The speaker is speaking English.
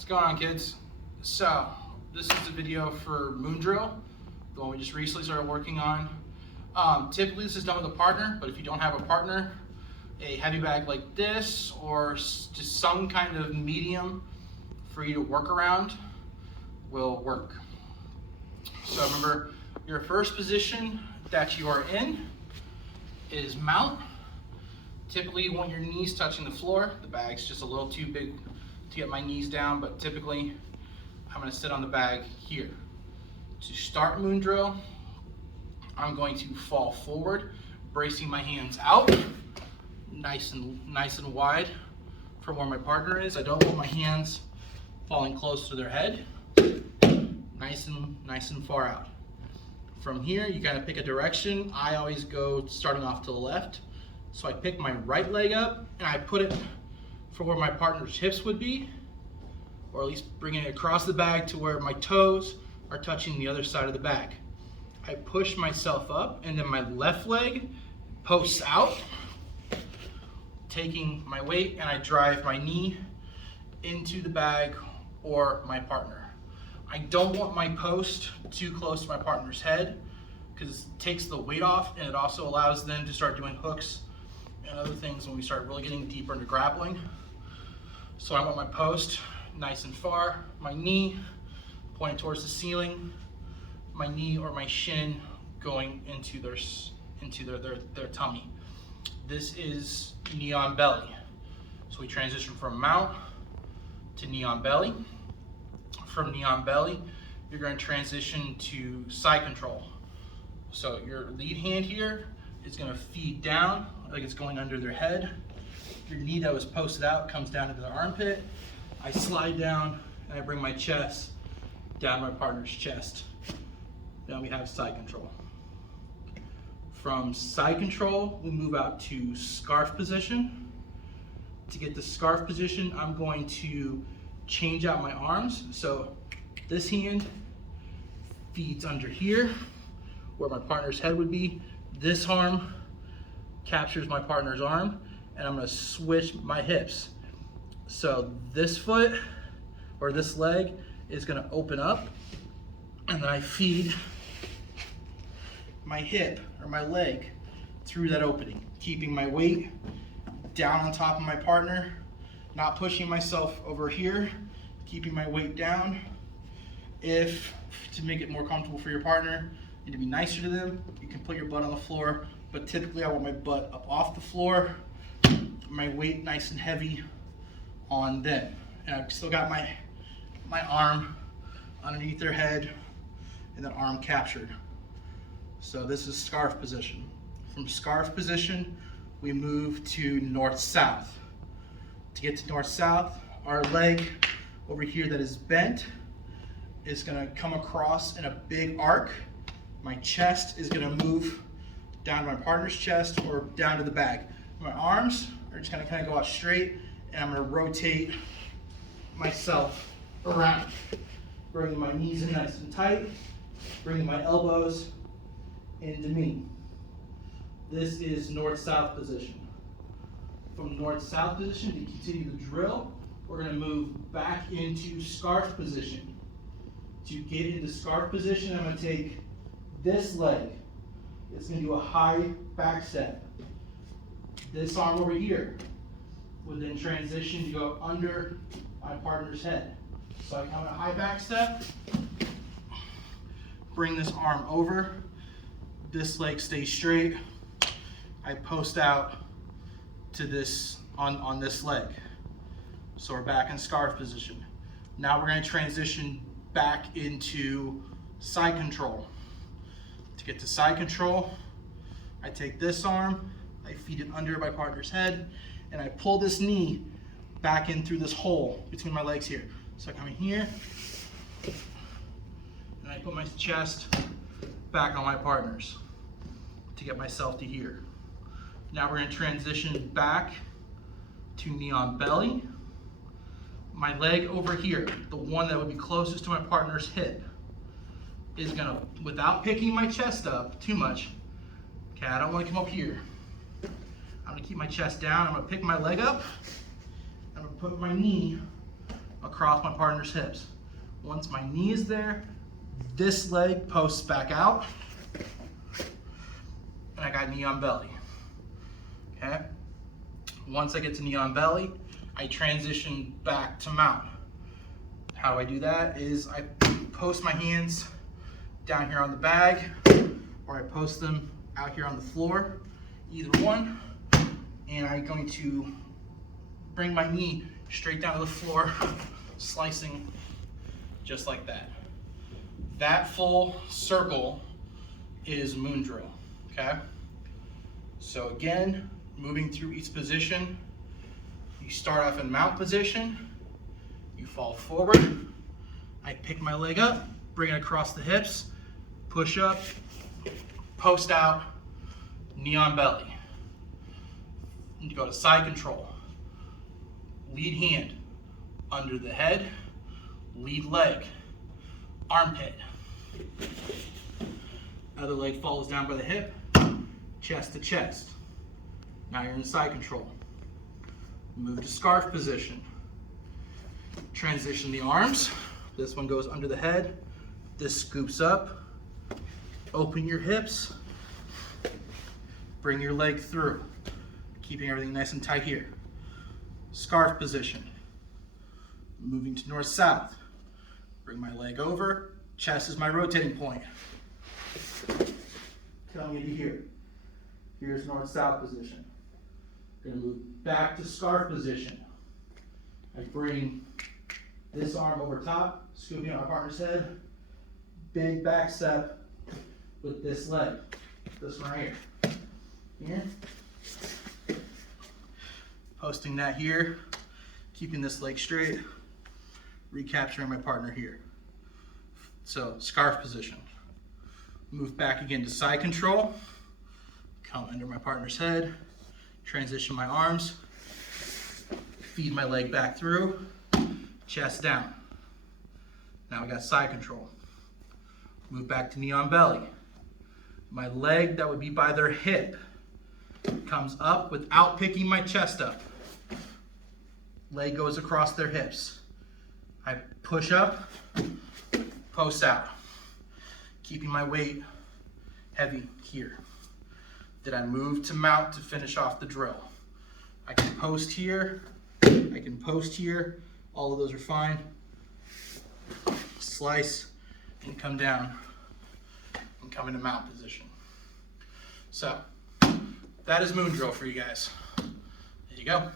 What's going on, kids? So this is a video for moon drill, the one we just recently started working on. Typically this is done with a partner, but if you don't have a partner, a heavy bag like this or just some kind of medium for you to work around will work. So remember, your first position that you are in is mount. Typically you want your knees touching the floor. The bag's just a little too big to get my knees down, but typically I'm going to sit on the bag here. To start moon drill, I'm going to fall forward, bracing my hands out, nice and wide from where my partner is. I don't want my hands falling close to their head. Nice and far out. From here, you gotta pick a direction. I always go starting off to the left. So I pick my right leg up and I put it for where my partner's hips would be, or at least bringing it across the bag to where my toes are touching the other side of the bag. I push myself up and then my left leg posts out, taking my weight, and I drive my knee into the bag or my partner. I don't want my post too close to my partner's head because it takes the weight off, and it also allows them to start doing hooks and other things when we start really getting deeper into grappling. So I want my post nice and far, my knee pointing towards the ceiling, my knee or my shin going into their tummy. This is knee on belly. So we transition from mount to knee on belly. From knee on belly, you're going to transition to side control. So your lead hand here is going to feed down like it's going under their head. Your knee that was posted out comes down into the armpit. I slide down and I bring my chest down my partner's chest. Then we have side control. From side control, we move out to scarf position. To get the scarf position, I'm going to change out my arms. So this hand feeds under here where my partner's head would be. This arm captures my partner's arm, and I'm going to switch my hips. So this foot or this leg is going to open up, and then I feed my hip or my leg through that opening, keeping my weight down on top of my partner, not pushing myself over here, keeping my weight down. If, to make it more comfortable for your partner and to be nicer to them, you can put your butt on the floor, but typically I want my butt up off the floor, my weight nice and heavy on them. And I've still got my arm underneath their head and that arm captured. So this is scarf position. From scarf position, we move to north-south. To get to north-south, our leg over here that is bent is gonna come across in a big arc. My chest is gonna move down to my partner's chest or down to the bag. My arms are just gonna kind of go out straight, and I'm gonna rotate myself around, bringing my knees in nice and tight, bringing my elbows into me. This is north-south position. From north-south position, to continue the drill, we're going to move back into scarf position. To get into scarf position, I'm going to take this leg. It's going to do a high back step. This arm over here would then transition to go under my partner's head. So I come in a high back step, bring this arm over, this leg stays straight, I post out to this on this leg. So we're back in scarf position. Now we're going to transition back into side control. To get to side control, I take this arm, I feed it under my partner's head, and I pull this knee back in through this hole between my legs here. So I come in here, and I put my chest back on my partner's to get myself to here. Now we're going to transition back to knee on belly. My leg over here, the one that would be closest to my partner's hip, is going to, without picking my chest up too much, okay, I don't want to come up here. I'm going to keep my chest down. I'm going to pick my leg up. I'm going to put my knee across my partner's hips. Once my knee is there, this leg posts back out, and I got knee on belly, okay? Once I get to knee on belly, I transition back to mount. How I do that is I post my hands down here on the bag, or I post them out here on the floor, either one, and I'm going to bring my knee straight down to the floor, slicing just like that. That full circle is moon drill, okay? So again, moving through each position, you start off in mount position, you fall forward, I pick my leg up, bring it across the hips, push up, post out, knee on belly. You go to side control, lead hand under the head, lead leg, armpit. Other leg falls down by the hip, chest to chest. Now you're in side control. Move to scarf position. Transition the arms. This one goes under the head. This scoops up. Open your hips. Bring your leg through. Keeping everything nice and tight here. Scarf position. Moving to north-south. Bring my leg over. Chest is my rotating point. Telling you to here. Here's north-south position. Gonna move back to scarf position. I bring this arm over top, scooping on my partner's head. Big back step with this leg. This one right here. Here. Posting that here. Keeping this leg straight. Recapturing my partner here. So, scarf position. Move back again to side control. Come under my partner's head. Transition my arms. Feed my leg back through. Chest down. Now we got side control. Move back to knee on belly. My leg that would be by their hip comes up without picking my chest up. Leg goes across their hips. I push up, post out. Keeping my weight heavy here. Then I move to mount to finish off the drill. I can post here, I can post here. All of those are fine. Slice and come down and come into mount position. So that is moon drill for you guys. There you go.